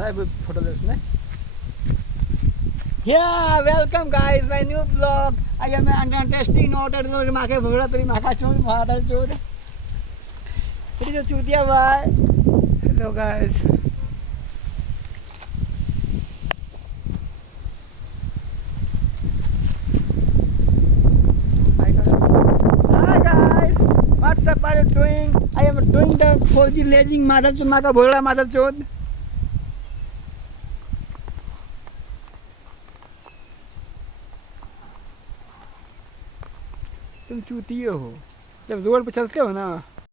भाई फोटो दे उसने Yeah, welcome guys, my new vlog. I am under testing note at the Maka Vura, Maka Chun, Mother Chun. It is a Chutia boy. Hello guys. Hi guys, what's up are you doing? I am doing the Koji Leging Mother Chun, Maka Vura, Mother Chun. तुम चूतिए हो जब road पे चलते हो ना